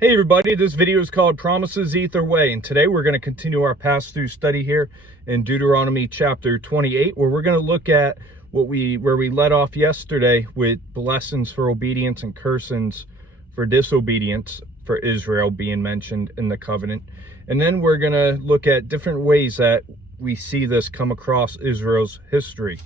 Hey everybody, this video is called Promises Either Way, and today we're going to continue our pass-through study here in Deuteronomy chapter 28, where we're going to look at where we let off yesterday with blessings for obedience and cursings for disobedience for Israel being mentioned in the covenant. And then we're going to look at different ways that we see this come across Israel's history.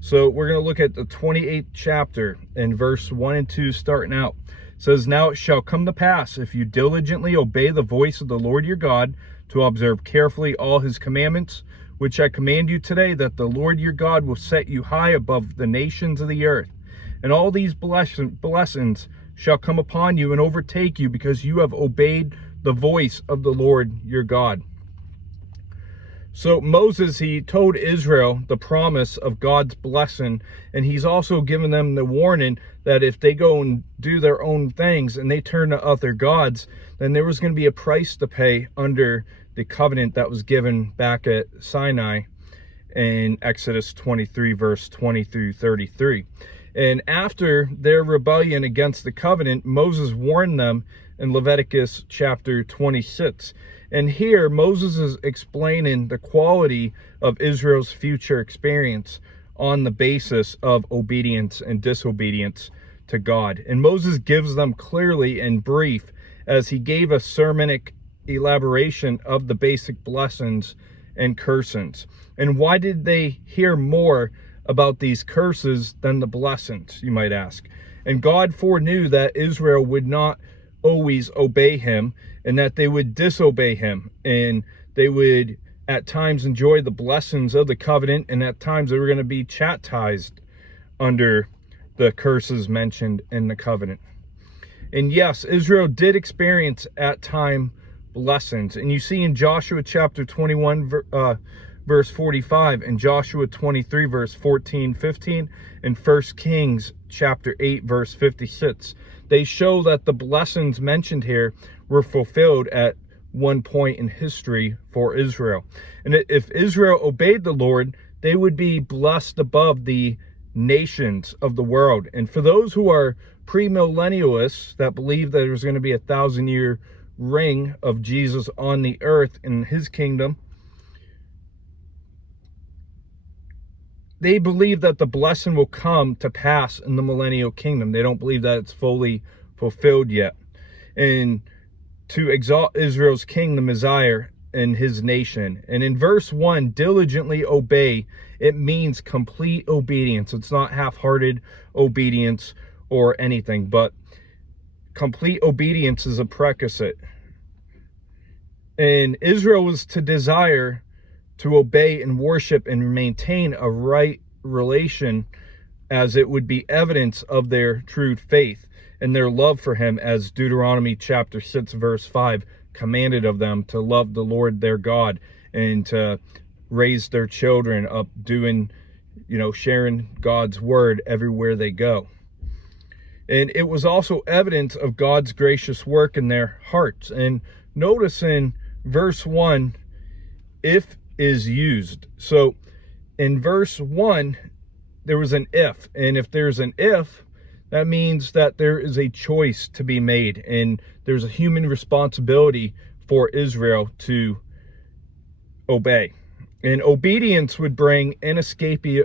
So we're going to look at the 28th chapter in verse 1 and 2 starting out. It says, "Now it shall come to pass, if you diligently obey the voice of the Lord your God, to observe carefully all his commandments, which I command you today, that the Lord your God will set you high above the nations of the earth. And all these blessings shall come upon you and overtake you, because you have obeyed the voice of the Lord your God." So Moses, he told Israel the promise of God's blessing, and he's also given them the warning that if they go and do their own things and they turn to other gods, then there was going to be a price to pay under the covenant that was given back at Sinai in Exodus 23, verse 20 through 33. And after their rebellion against the covenant, Moses warned them in Leviticus chapter 26. And here, Moses is explaining the quality of Israel's future experience on the basis of obedience and disobedience to God. And Moses gives them clearly and brief, as he gave a sermonic elaboration of the basic blessings and cursings. And why did they hear more about these curses than the blessings, you might ask? And God foreknew that Israel would not always obey him, and that they would disobey him, and they would at times enjoy the blessings of the covenant, and at times they were going to be chastised under the curses mentioned in the covenant. And yes, Israel did experience at time blessings, and you see in Joshua chapter 21 verse 45, and Joshua 23 verse 14, 15, and 1 Kings chapter 8 verse 56. They show that the blessings mentioned here were fulfilled at one point in history for Israel. And if Israel obeyed the Lord, they would be blessed above the nations of the world. And for those who are premillennialists that believe that there's going to be a 1,000-year reign of Jesus on the earth in his kingdom, they believe that the blessing will come to pass in the millennial kingdom. They don't believe that it's fully fulfilled yet. And to exalt Israel's king, the Messiah, and his nation. And in verse 1, diligently obey, it means complete obedience. It's not half-hearted obedience or anything, but complete obedience is a prerequisite. And Israel was to desire to obey and worship and maintain a right relation, as it would be evidence of their true faith and their love for him, as Deuteronomy chapter 6 verse 5 commanded of them to love the Lord their God and to raise their children up doing, sharing God's word everywhere they go. And it was also evidence of God's gracious work in their hearts. And notice in verse 1, if is used. So in verse 1, there was an if. And if there's an if, that means that there is a choice to be made. And there's a human responsibility for Israel to obey. And obedience would bring inescapable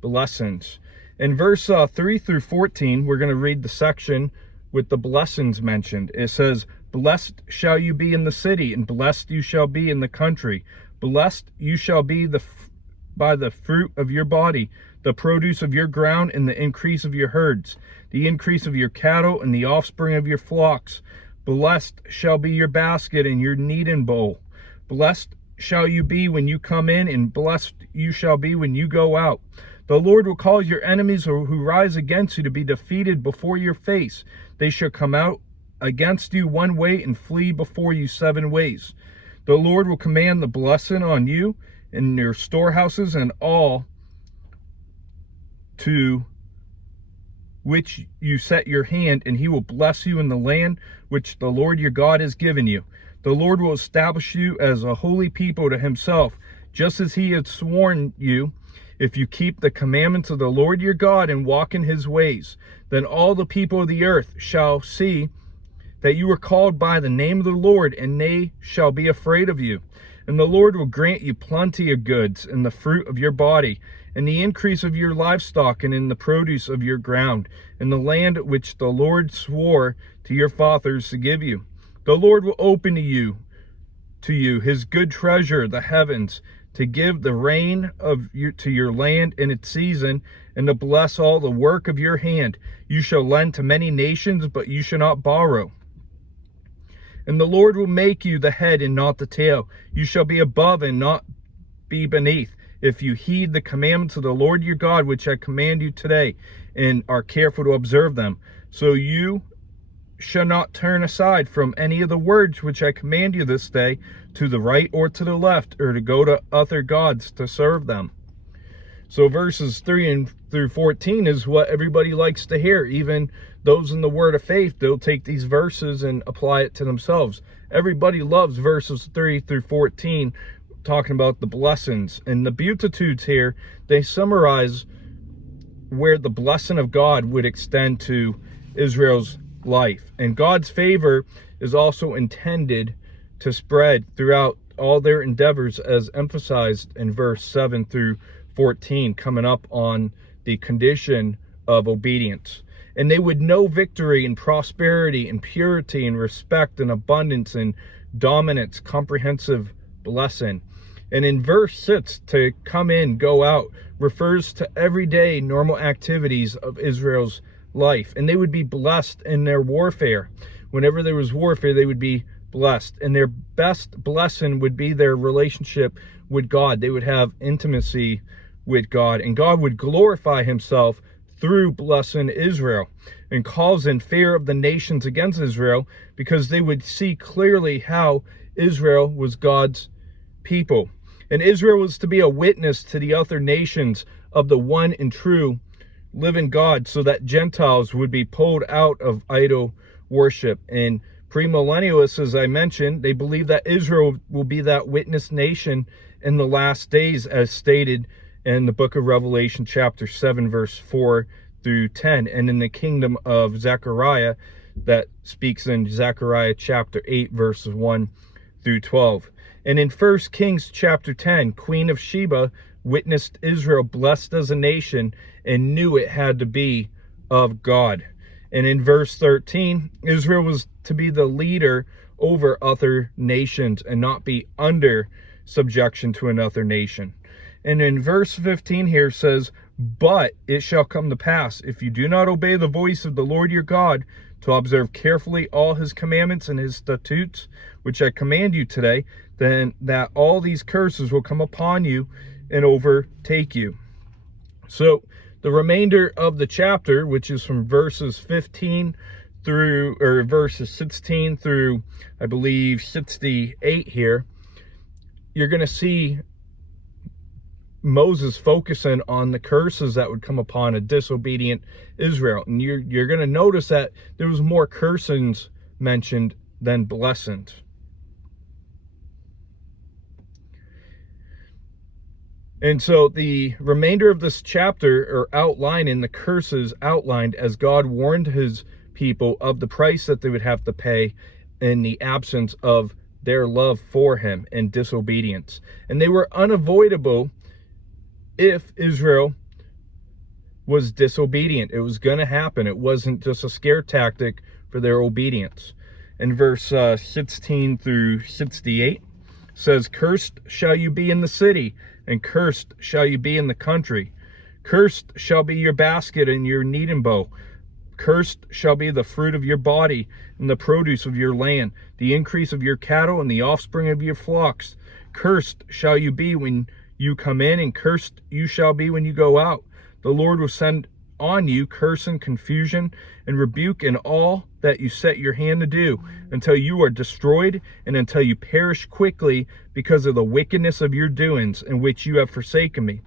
blessings. In verse 3 through 14, we're going to read the section with the blessings mentioned. It says, "Blessed shall you be in the city, and blessed you shall be in the country. Blessed you shall be by the fruit of your body, the produce of your ground, and the increase of your herds, the increase of your cattle, and the offspring of your flocks. Blessed shall be your basket and your kneading bowl. Blessed shall you be when you come in, and blessed you shall be when you go out. The Lord will cause your enemies who rise against you to be defeated before your face. They shall come out against you one way and flee before you 7 ways. The Lord will command the blessing on you in your storehouses and all to which you set your hand, and he will bless you in the land which the Lord your God has given you. The Lord will establish you as a holy people to himself, just as he had sworn you, if you keep the commandments of the Lord your God and walk in his ways. Then all the people of the earth shall see that you are called by the name of the Lord, and they shall be afraid of you. And the Lord will grant you plenty of goods in the fruit of your body, in the increase of your livestock, and in the produce of your ground, in the land which the Lord swore to your fathers to give you. The Lord will open to you his good treasure, the heavens, to give the rain to your land in its season, and to bless all the work of your hand. You shall lend to many nations, but you shall not borrow. And the Lord will make you the head and not the tail. You shall be above and not be beneath, if you heed the commandments of the Lord your God, which I command you today, and are careful to observe them. So you shall not turn aside from any of the words which I command you this day, to the right or to the left, or to go to other gods to serve them. So verses 3 through 14 is what everybody likes to hear. Even those in the word of faith, they'll take these verses and apply it to themselves. Everybody loves verses 3 through 14, talking about the blessings. And the Beatitudes here, they summarize where the blessing of God would extend to Israel's life. And God's favor is also intended to spread throughout all their endeavors, as emphasized in verse 7 through 14, coming up on the condition of obedience. And they would know victory and prosperity and purity and respect and abundance and dominance, comprehensive blessing. And in verse 6, to come in, go out, refers to everyday normal activities of Israel's life. And they would be blessed in their warfare. Whenever there was warfare, they would be blessed. And their best blessing would be their relationship with God. They would have intimacy with God, and God would glorify himself through blessing Israel, and calls in fear of the nations against Israel, because they would see clearly how Israel was God's people. And Israel was to be a witness to the other nations of the one and true living God, so that Gentiles would be pulled out of idol worship. And premillennialists, as I mentioned, they believe that Israel will be that witness nation in the last days, as stated in the book of Revelation chapter 7 verse 4 through 10, and in the kingdom of Zechariah that speaks in Zechariah chapter 8 verses 1 through 12. And in 1 Kings chapter 10, Queen of Sheba witnessed Israel blessed as a nation and knew it had to be of God. And in verse 13, Israel was to be the leader over other nations and not be under subjection to another nation. And in verse 15 here says, but it shall come to pass, if you do not obey the voice of the Lord your God, to observe carefully all his commandments and his statutes, which I command you today, then that all these curses will come upon you and overtake you. So the remainder of the chapter, which is from verses 15 through, or verses 16 through, I believe, 68 here, you're going to see Moses focusing on the curses that would come upon a disobedient Israel. And you're going to notice that there was more cursings mentioned than blessings. And so the remainder of this chapter are outlining the curses outlined as God warned his people of the price that they would have to pay in the absence of their love for him and disobedience. And they were unavoidable if Israel was disobedient. It was going to happen. It wasn't just a scare tactic for their obedience. In verse 16 through 68 says, cursed shall you be in the city, and cursed shall you be in the country. Cursed shall be your basket and your kneading bowl. Cursed shall be the fruit of your body and the produce of your land, the increase of your cattle and the offspring of your flocks. Cursed shall you be when you come in, and cursed you shall be when you go out. The Lord will send on you curse and confusion and rebuke in all that you set your hand to do, until you are destroyed and until you perish quickly because of the wickedness of your doings, in which you have forsaken me.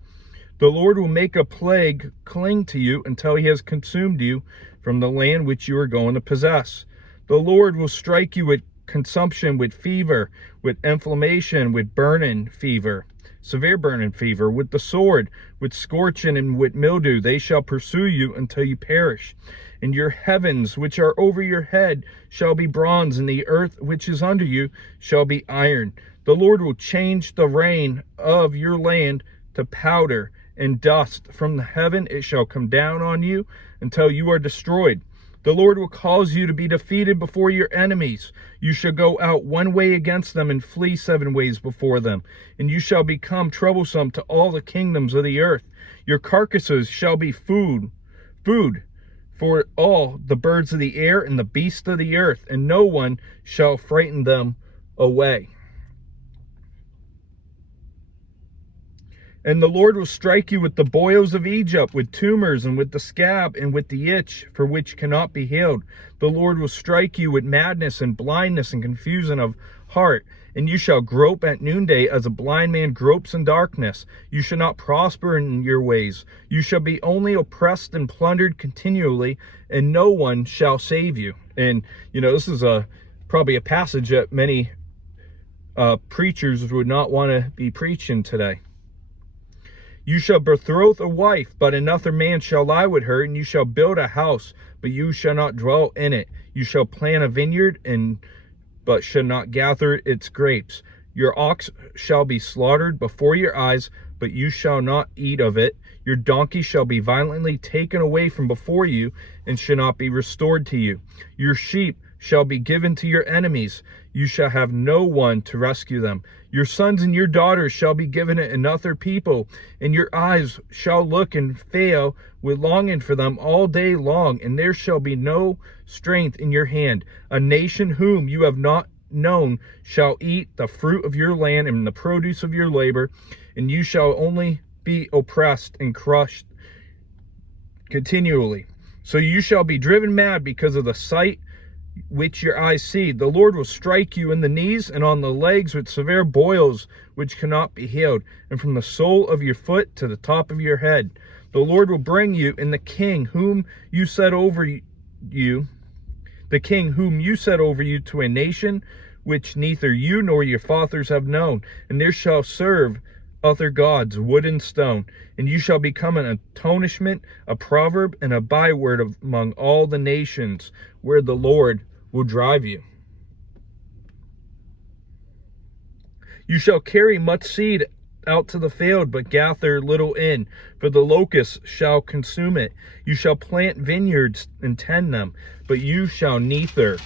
The Lord will make a plague cling to you until he has consumed you from the land which you are going to possess. The Lord will strike you with consumption, with fever, with inflammation, with burning fever. severe burning fever, with the sword, with scorching, and with mildew. They shall pursue you until you perish. And your heavens, which are over your head, shall be bronze, and the earth which is under you shall be iron. The Lord will change the rain of your land to powder and dust. From the heaven it shall come down on you until you are destroyed. The Lord will cause you to be defeated before your enemies. You shall go out one way against them and flee 7 ways before them. And you shall become troublesome to all the kingdoms of the earth. Your carcasses shall be food for all the birds of the air and the beasts of the earth, and no one shall frighten them away. And the Lord will strike you with the boils of Egypt, with tumors, and with the scab, and with the itch, for which cannot be healed. The Lord will strike you with madness, and blindness, and confusion of heart. And you shall grope at noonday, as a blind man gropes in darkness. You shall not prosper in your ways. You shall be only oppressed and plundered continually, and no one shall save you. And, this is probably a passage that many preachers would not want to be preaching today. You shall betroth a wife, but another man shall lie with her, and you shall build a house, but you shall not dwell in it. You shall plant a vineyard, but shall not gather its grapes. Your ox shall be slaughtered before your eyes, but you shall not eat of it. Your donkey shall be violently taken away from before you, and shall not be restored to you. Your sheep shall be given to your enemies. You shall have no one to rescue them. Your sons and your daughters shall be given to another people, and your eyes shall look and fail with longing for them all day long, and there shall be no strength in your hand. A nation whom you have not known shall eat the fruit of your land and the produce of your labor, and you shall only be oppressed and crushed continually. So you shall be driven mad because of the sight which your eyes see. The Lord will strike you in the knees and on the legs with severe boils which cannot be healed, and from the sole of your foot to the top of your head. The Lord will bring you and the king whom you set over you to a nation which neither you nor your fathers have known, and there shall serve other gods, wood and stone, and you shall become an astonishment, a proverb, and a byword among all the nations where the Lord will drive you. You shall carry much seed out to the field, but gather little in, for the locusts shall consume it. You shall plant vineyards and tend them, but you shall neither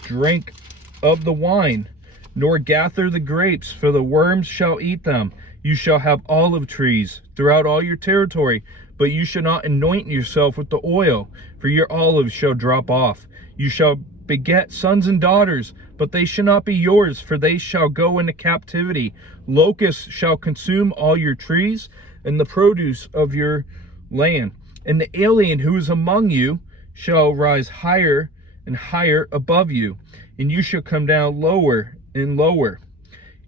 drink of the wine, nor gather the grapes, for the worms shall eat them. You shall have olive trees throughout all your territory, but you shall not anoint yourself with the oil, for your olives shall drop off. You shall beget sons and daughters, but they shall not be yours, for they shall go into captivity. Locusts shall consume all your trees and the produce of your land. And the alien who is among you shall rise higher and higher above you, and you shall come down lower and lower.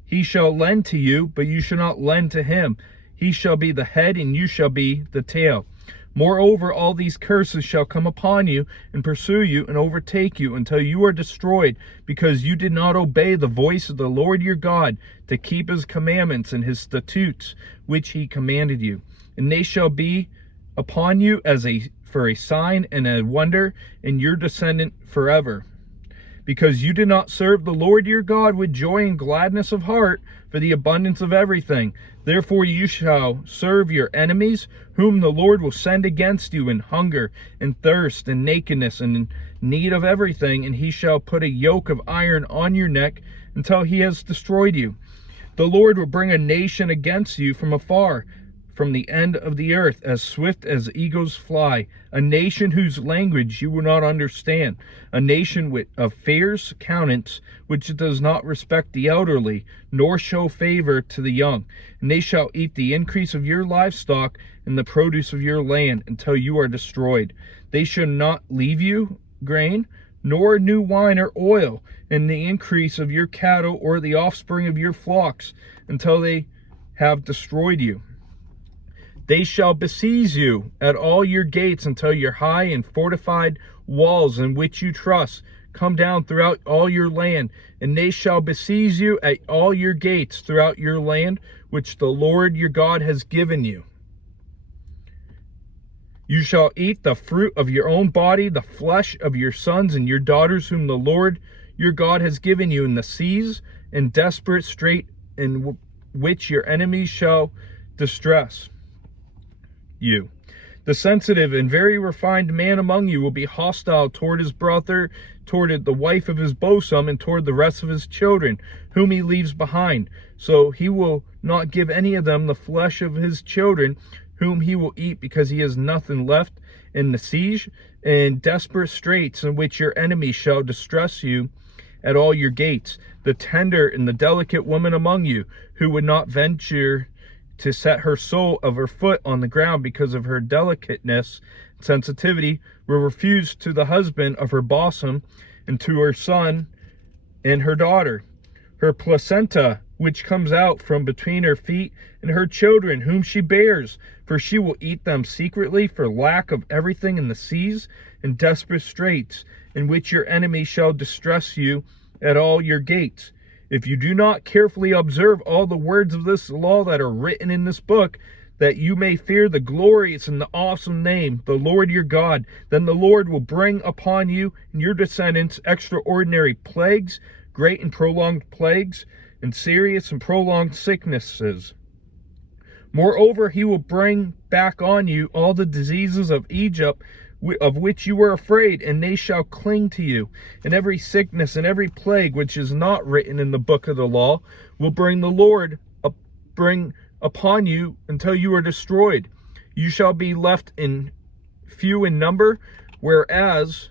He shall lend to you, but you shall not lend to him. He shall be the head, and you shall be the tail. Moreover, all these curses shall come upon you and pursue you and overtake you until you are destroyed, because you did not obey the voice of the Lord your God to keep his commandments and his statutes which he commanded you. And they shall be upon you for a sign and a wonder in your descendant forever, because you did not serve the Lord your God with joy and gladness of heart for the abundance of everything. Therefore you shall serve your enemies, whom the Lord will send against you in hunger and thirst and nakedness and in need of everything, and he shall put a yoke of iron on your neck until he has destroyed you. The Lord will bring a nation against you from afar, from the end of the earth, as swift as eagles fly, a nation whose language you will not understand, a nation of fierce countenance, which does not respect the elderly, nor show favor to the young. And they shall eat the increase of your livestock and the produce of your land until you are destroyed. They shall not leave you grain, nor new wine or oil, and the increase of your cattle or the offspring of your flocks, until they have destroyed you. They shall besiege you at all your gates until your high and fortified walls in which you trust come down throughout all your land, and they shall besiege you at all your gates throughout your land, which the Lord your God has given you. You shall eat the fruit of your own body, the flesh of your sons and your daughters, whom the Lord your God has given you in the seas and desperate strait in which your enemies shall distress you. The sensitive and very refined man among you will be hostile toward his brother, toward the wife of his bosom, and toward the rest of his children, whom he leaves behind. So he will not give any of them the flesh of his children, whom he will eat, because he has nothing left in the siege and desperate straits in which your enemies shall distress you at all your gates. The tender and the delicate woman among you, who would not venture to set her sole of her foot on the ground because of her delicateness and sensitivity, will refuse to the husband of her bosom and to her son and her daughter her placenta, which comes out from between her feet, and her children whom she bears, for she will eat them secretly for lack of everything in the seas and desperate straits in which your enemy shall distress you at all your gates. If you do not carefully observe all the words of this law that are written in this book, that you may fear the glorious and the awesome name, the Lord your God, then the Lord will bring upon you and your descendants extraordinary plagues, great and prolonged plagues, and serious and prolonged sicknesses. Moreover, he will bring back on you all the diseases of Egypt, of which you were afraid, and they shall cling to you. And every sickness and every plague which is not written in the book of the law will bring the Lord bring upon you until you are destroyed. You shall be left in few in number, whereas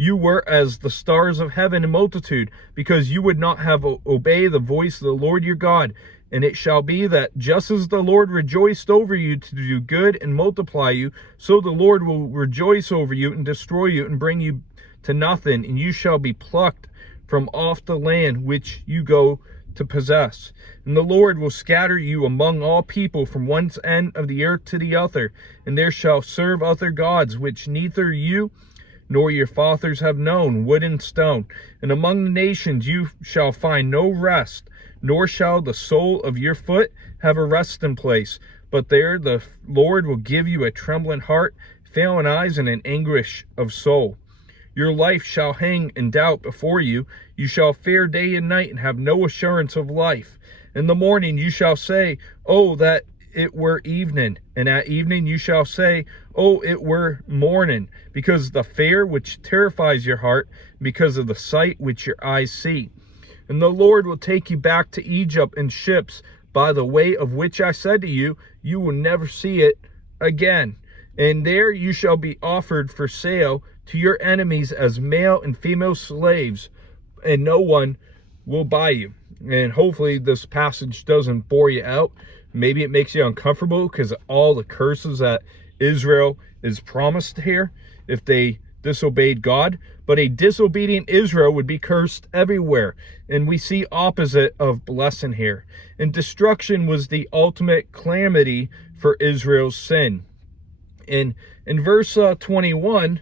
you were as the stars of heaven in multitude, because you would not have obeyed the voice of the Lord your God. And it shall be that just as the Lord rejoiced over you to do good and multiply you, so the Lord will rejoice over you and destroy you and bring you to nothing, and you shall be plucked from off the land which you go to possess. And the Lord will scatter you among all people from one end of the earth to the other, and there shall serve other gods, which neither you nor your fathers have known, wood and stone. And among the nations you shall find no rest, nor shall the sole of your foot have a resting place. But there the Lord will give you a trembling heart, failing eyes, and an anguish of soul. Your life shall hang in doubt before you. You shall fear day and night, and have no assurance of life. In the morning you shall say, Oh, that it were evening. And at evening you shall say, Oh, it were morning, because the fear which terrifies your heart, because of the sight which your eyes see. And the Lord will take you back to Egypt in ships, by the way of which I said to you, you will never see it again. And there you shall be offered for sale to your enemies as male and female slaves, and no one will buy you. And hopefully this passage doesn't bore you out. Maybe it makes you uncomfortable because of all the curses that Israel is promised here if they disobeyed God. But a disobedient Israel would be cursed everywhere. And we see opposite of blessing here. And destruction was the ultimate calamity for Israel's sin. In verse 21,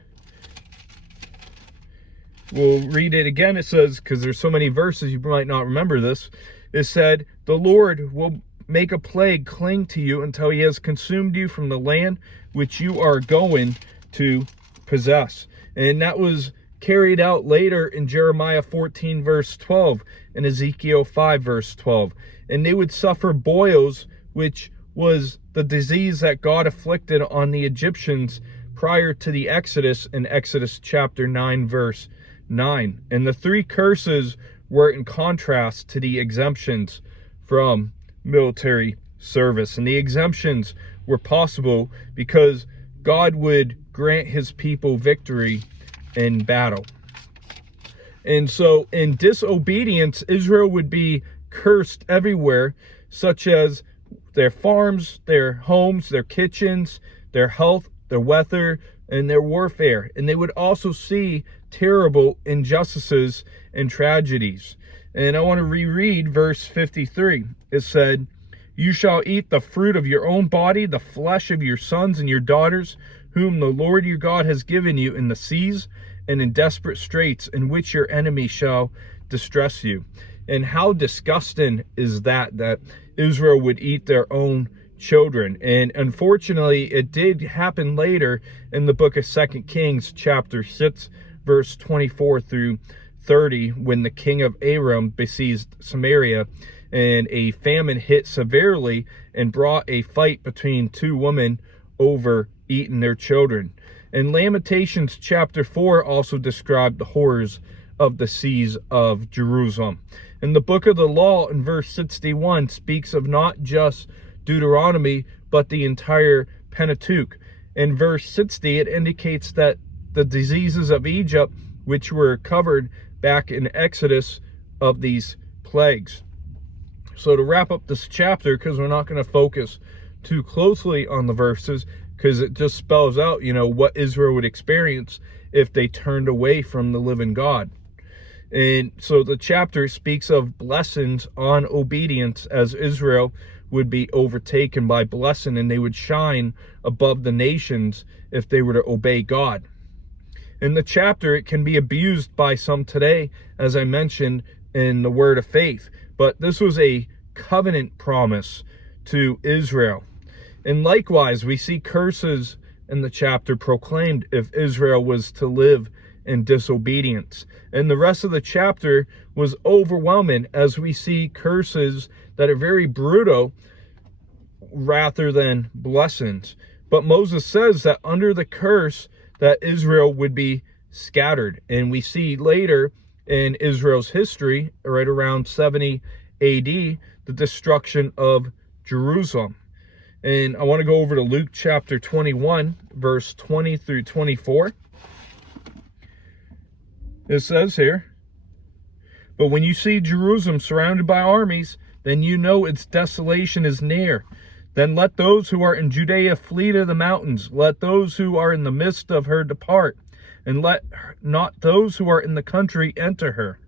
we'll read it again. It says, because there's so many verses you might not remember this. It said, the Lord will make a plague cling to you until he has consumed you from the land which you are going to possess. And that was carried out later in Jeremiah 14 verse 12 and Ezekiel 5 verse 12. And they would suffer boils, which was the disease that God afflicted on the Egyptians prior to the Exodus in Exodus chapter 9 verse 9. And the three curses were in contrast to the exemptions from military service. And the exemptions were possible because God would grant his people victory in battle. And so in disobedience, Israel would be cursed everywhere, such as their farms, their homes, their kitchens, their health, their weather, and their warfare. And they would also see terrible injustices and tragedies. And I want to reread verse 53. It said, You shall eat the fruit of your own body, the flesh of your sons and your daughters, whom the Lord your God has given you in the seas and in desperate straits in which your enemy shall distress you. And how disgusting is that Israel would eat their own children? And unfortunately, it did happen later in the book of 2 Kings chapter 6, verse 24 through 30, when the king of Aram besieged Samaria, and a famine hit severely and brought a fight between two women over eating their children. And Lamentations chapter 4 also described the horrors of the siege of Jerusalem. And the book of the law in verse 61 speaks of not just Deuteronomy, but the entire Pentateuch. In verse 60, it indicates that the diseases of Egypt, which were covered back in Exodus, of these plagues. So to wrap up this chapter, because we're not going to focus too closely on the verses, because it just spells out, what Israel would experience if they turned away from the living God. And so the chapter speaks of blessings on obedience, as Israel would be overtaken by blessing, and they would shine above the nations if they were to obey God. In the chapter, it can be abused by some today, as I mentioned in the word of faith. But this was a covenant promise to Israel. And likewise, we see curses in the chapter proclaimed if Israel was to live in disobedience. And the rest of the chapter was overwhelming, as we see curses that are very brutal rather than blessings. But Moses says that under the curse that Israel would be scattered. And we see later in Israel's history, right around 70 AD, the destruction of Jerusalem. And I want to go over to Luke chapter 21, verse 20 through 24. It says here, "But when you see Jerusalem surrounded by armies, then you know its desolation is near. Then let those who are in Judea flee to the mountains. Let those who are in the midst of her depart, and let not those who are in the country enter her.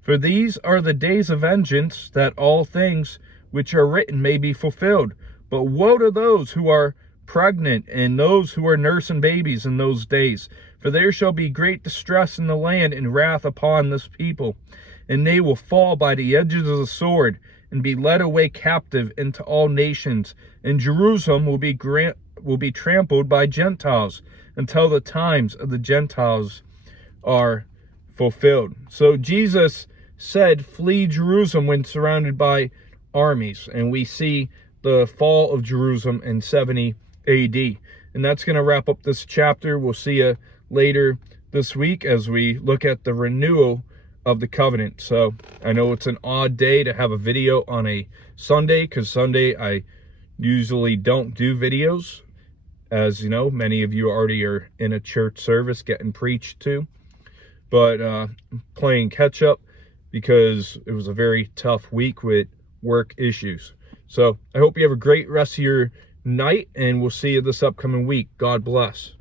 For these are the days of vengeance, that all things which are written may be fulfilled. But woe to those who are pregnant and those who are nursing babies in those days. For there shall be great distress in the land and wrath upon this people. And they will fall by the edges of the sword and be led away captive into all nations. And Jerusalem will be trampled by Gentiles until the times of the Gentiles are fulfilled." So Jesus said, flee Jerusalem when surrounded by armies. And we see the fall of Jerusalem in 70 AD. And that's going to wrap up this chapter. We'll see you later this week as we look at the renewal of the covenant. So I know it's an odd day to have a video on a Sunday, because Sunday I usually don't do videos. As you know, many of you already are in a church service getting preached to. But playing catch up, because it was a very tough week with work issues. So I hope you have a great rest of your night, and we'll see you this upcoming week. God bless.